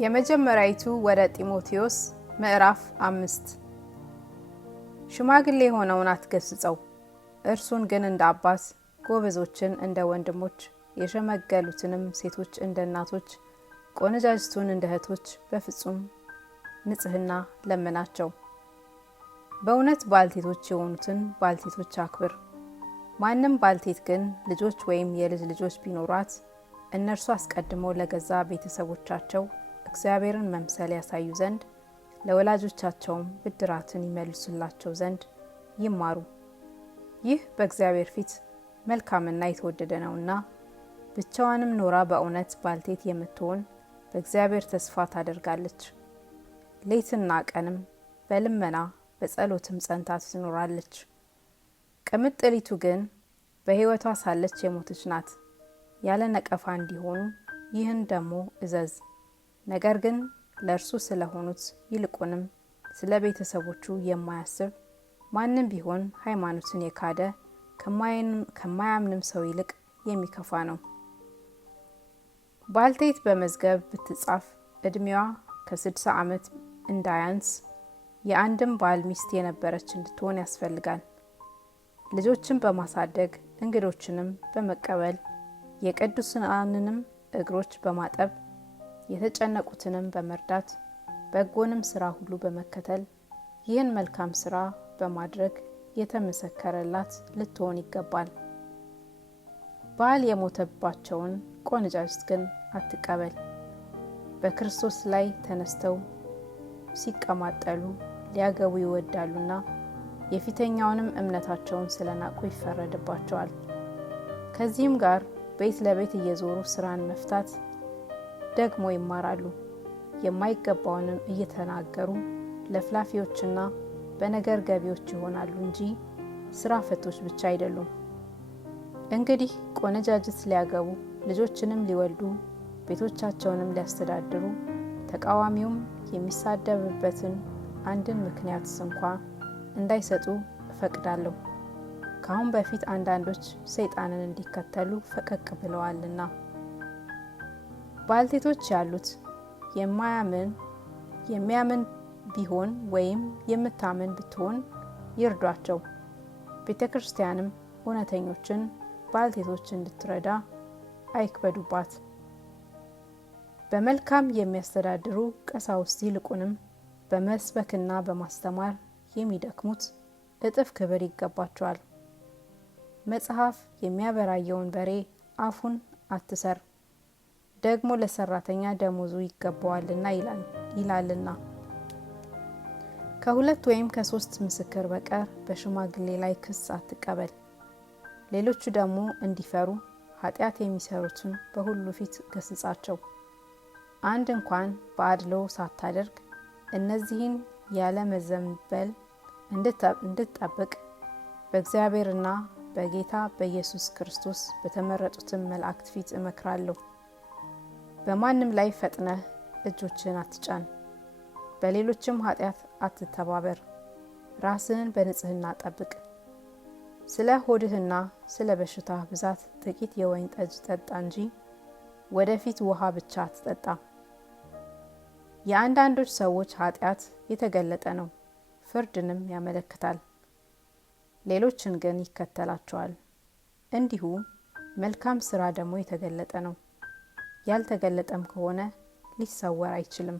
የመጀመሪያይቱ ወደ ጢሞቴዎስ ምዕራፍ 5 ሽማግሌ የሆነውን አትገስጸው፣ እርሱን ግን እንደ አባት፣ ጎበዞችን እንደ ወንድሞች፣ የሸመገሉትንም ሴቶች እንደ እናቶች፣ ቆነጃጅቱን እንደ እህቶች በፍጹም ንጽሕና ለምናቸው። በእውነት ባልቴቶች የሆኑትን ባልቴቶች አክብር። ማንም ባልቴት ግን ልጆች ወይም የልጅ ልጆች ቢኖሯት እነርሱ አስቀድመው ለገዛ ቤተሰቦቻቸው እግዚአብሔርን መምሰል ያሳዩ ዘንድ ለወላጆቻቸውም ብድራትን ይመልሱላቸው ዘንድ ይማሩ። ይህ በእግዚአብሔር ፊት መልካምና የተወደደ ነውና። ብቻዋንም ኖራ በእውነት ባልቴት የምትሆን በእግዚአብሔር ተስፋ ታደርጋለች። ሌትና ቀንም በልመና በጸሎትም ጸንታ ትኖራለች። ቅምጥሊቱ ግን በሕይወቷ ሳለች የሞተች ናት። ያለ ነቀፋ እንዲሆኑ ይህን ደግሞ እዘዝ። ነገር ግን ለእርሱ ስለሆኑት ይልቁንም ስለ ቤተሰቦቹ የማያስብ ማንም ቢሆን ሃይማኖትን የካደ ከማያምንም ሰው ይልቅ የሚከፋ ነው። ባልቴት በመዝገብ ብትጻፍ ዕድሜዋ ከ60 ዓመት እንዳያንስ የአንድም ባል ሚስት የነበረች እንድትሆን ያስፈልጋል። ልጆችን በማሳደግ እንግዶችንም በመቀበል የቅዱሳንንም እግሮች በማጠብ የተጨነቁትንም በመርዳት በጎንም ስራ ሁሉ በመከተል ይህን መልካም ስራ በማድረግ የተመሰከረላት ልትሆን ይገባል። ባል የሞተባቸውን ቆነጃጅት ግን አትቀበል። በክርስቶስ ላይ ተነስተው ሲቀማጠሉ ሊያገቡ ይወዳሉና የፊተኛውንም እምነታቸውን ስለናቁ ይፈረድባቸዋል። ከዚህም ጋር ቤት ለቤት እየዞሩ ስራን መፍታት ደግሞ ይማራሉ። የማይገባውንም እየተናገሩ ለፍላፊዎችና በነገር ገቢዎች ይሆናሉ እንጂ ስራ ፈቶች ብቻ አይደሉም። እንግዲህ ቆነጃጅት ሊያገቡ ልጆችንም ሊወልዱ ቤቶቻቸውንም ሊያስተዳድሩ ተቃዋሚውም የሚሳደብበትን አንድን ምክንያት እንኳ እንዳይሰጡ እፈቅዳለሁ። ከአሁን በፊት አንዳንዶች ሰይጣንን እንዲከተሉ ፈቀቅ ብለዋልና። ባልቴቶች ያሉት የሚያምን ቢሆን ወይም የምታምን ብትሆን ይርዷቸው። ቤተ ክርስቲያንም እውነተኞችን ባልቴቶች እንድትረዳ አይክበዱባት። በመልካም የሚያስተዳድሩ ቀሳውስት ይልቁንም በመስበክና በማስተማር የሚደክሙት እጥፍ ክብር ይገባቸዋል። መጽሐፍ የሚያበራየውን በሬ አፉን አትሰር፣ ደግሞ ለሰራተኛ ደሞዙ ይገባዋልና ይላልና። ከሁለት ወይም ከሶስት ምስክር በቀር በሽማግሌ ላይ ክስ አትቀበል። ሌሎቹ ደግሞ እንዲፈሩ ኃጢአት የሚሰሩትን በሁሉ ፊት ገስጻቸው። አንድ እንኳን በአድሎ ሳታደርግ እነዚህን ያለ መዘንበል እንድትጠብቅ በእግዚአብሔርና በጌታ በኢየሱስ ክርስቶስ በተመረጡትም መላእክት ፊት እመክራለሁ። በማንም ላይ ፈጥነህ እጆችን አትጫን፣ በሌሎችም ኃጢአት አትተባበር። ራስህን በንጽህና ጠብቅ። ስለ ሆድህና ስለ በሽታህ ብዛት ጥቂት የወይን ጠጅ ጠጣ እንጂ ወደፊት ውሃ ብቻ አትጠጣ። የአንዳንዶች ሰዎች ኃጢአት የተገለጠ ነው፣ ፍርድንም ያመለክታል፣ ሌሎችን ግን ይከተላቸዋል። እንዲሁ መልካም ስራ ደግሞ የተገለጠ ነው፣ ያልተገለጠም ከሆነ ሊሰወር አይችልም።